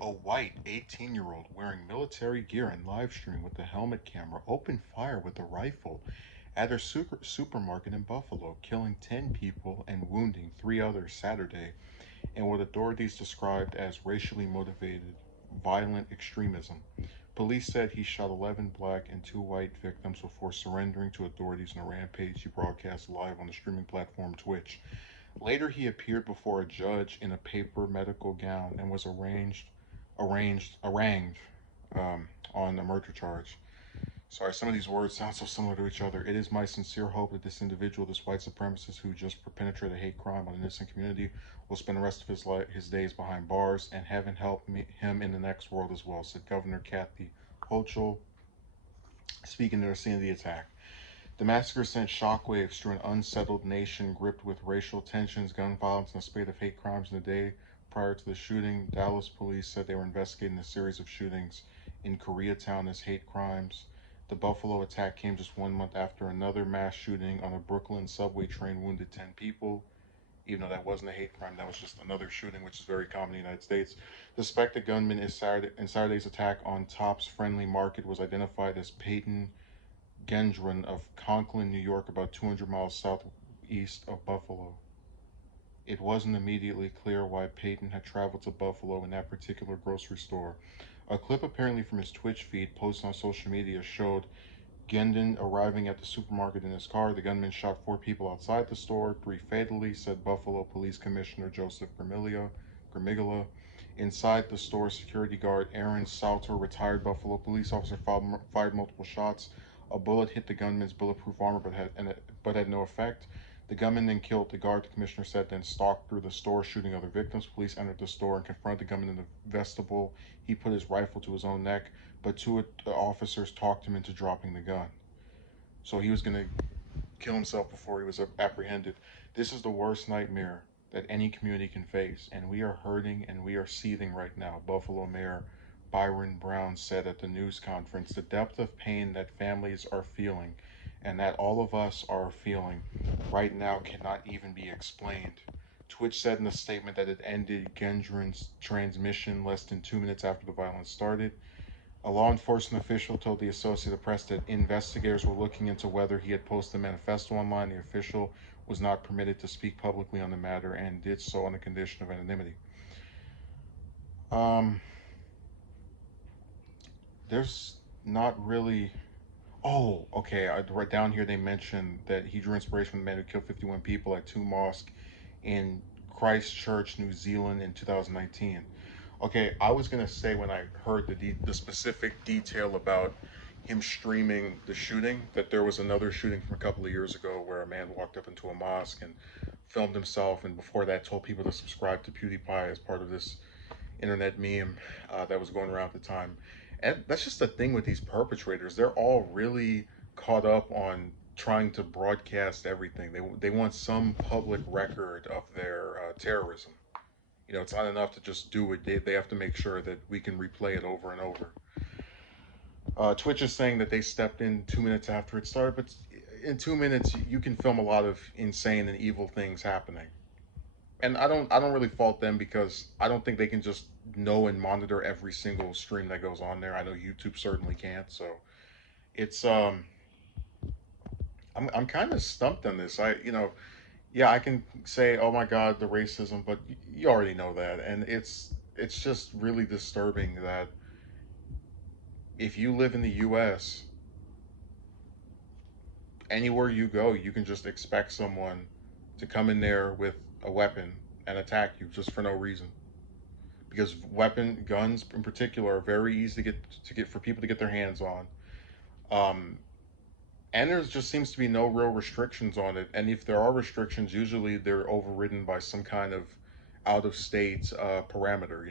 A white 18-year-old wearing military gear and live stream with a helmet camera opened fire with a rifle at her supermarket in Buffalo, killing 10 people and wounding 3 others Saturday in what authorities described as racially motivated violent extremism. Police said he shot 11 black and 2 white victims before surrendering to authorities in a rampage he broadcast live on the streaming platform Twitch. Later, he appeared before a judge in a paper medical gown and was arraigned on a murder charge. Sorry, some of these words sound so similar to each other. It is my sincere hope that this individual, this white supremacist who just perpetrated a hate crime on an innocent community, will spend the rest of his days behind bars, and heaven help him in the next world as well, said Governor Kathy Hochul, speaking to the scene of the attack. The massacre sent shockwaves through an unsettled nation gripped with racial tensions, gun violence, and a spate of hate crimes in the day prior to the shooting. Dallas police said they were investigating a series of shootings in Koreatown as hate crimes. The Buffalo attack came just 1 month after another mass shooting on a Brooklyn subway train wounded 10 people. Even though that wasn't a hate crime, that was just another shooting, which is very common in the United States. The suspected gunman in Saturday's attack on Tops Friendly Market was identified as Peyton Gendron of Conklin, New York, about 200 miles southeast of Buffalo. It wasn't immediately clear why Peyton had traveled to Buffalo in that particular grocery store. A clip apparently from his Twitch feed posted on social media showed Gendon arriving at the supermarket in his car. The gunman shot 4 people outside the store, 3 fatally, said Buffalo Police Commissioner Joseph Gramiglia. Inside the store, security guard Aaron Salter, retired Buffalo police officer, fired multiple shots. A bullet hit the gunman's bulletproof armor but had no effect. The gunman then killed the guard, the commissioner said, then stalked through the store, shooting other victims. Police entered the store and confronted the gunman in the vestibule. He put his rifle to his own neck, but 2 officers talked him into dropping the gun. So he was going to kill himself before he was apprehended. This is the worst nightmare that any community can face, and we are hurting and we are seething right now, Buffalo Mayor Byron Brown said at the news conference. The depth of pain that families are feeling and that all of us are feeling right now cannot even be explained. Twitch said in a statement that it ended Gendron's transmission less than 2 minutes after the violence started. A law enforcement official told the Associated Press that investigators were looking into whether he had posted a manifesto online. The official was not permitted to speak publicly on the matter and did so on the condition of anonymity. Um, there's not really. Oh, okay. Right down here, they mentioned that he drew inspiration from the man who killed 51 people at 2 mosques in Christchurch, New Zealand in 2019. Okay, I was gonna say when I heard the specific detail about him streaming the shooting that there was another shooting from a couple of years ago where a man walked up into a mosque and filmed himself, and before that told people to subscribe to PewDiePie as part of this internet meme that was going around at the time. And that's just the thing with these perpetrators; they're all really caught up on trying to broadcast everything. They want some public record of their terrorism. It's not enough to just do it. They have to make sure that we can replay it over and over. Twitch is saying that they stepped in 2 minutes after it started, but in 2 minutes you can film a lot of insane and evil things happening. And I don't really fault them because I don't think they can just know and monitor every single stream that goes on there. I know YouTube certainly can't. So it's I'm kind of stumped on this. Yeah, I can say, oh my God, the racism, but you already know that, and it's just really disturbing that if you live in the U.S., anywhere you go, you can just expect someone to come in there with a weapon and attack you just for no reason. Because guns in particular are very easy to get for people to get their hands on. Um, and there just seems to be no real restrictions on it. And if there are restrictions, usually they're overridden by some kind of out of state parameter.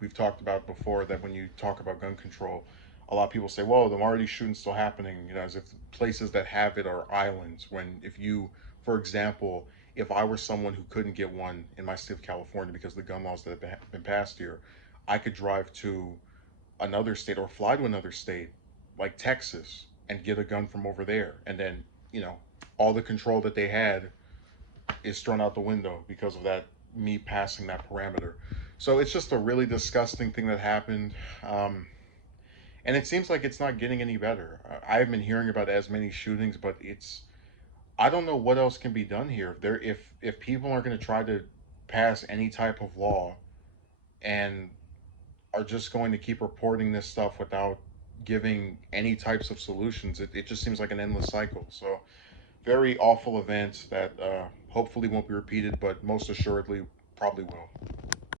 We've talked about before that when you talk about gun control, a lot of people say, "Well, the already shooting's still happening," as if places that have it are islands. When if you, for example, if I were someone who couldn't get one in my state of California because of the gun laws that have been passed here, I could drive to another state or fly to another state like Texas and get a gun from over there, and then all the control that they had is thrown out the window because of that me passing that parameter. So it's just a really disgusting thing that happened. Um, and it seems like it's not getting any better. I haven't been hearing about as many shootings, but I don't know what else can be done here. If people are going to try to pass any type of law and are just going to keep reporting this stuff without giving any types of solutions, it just seems like an endless cycle. So very awful events that hopefully won't be repeated, but most assuredly probably will.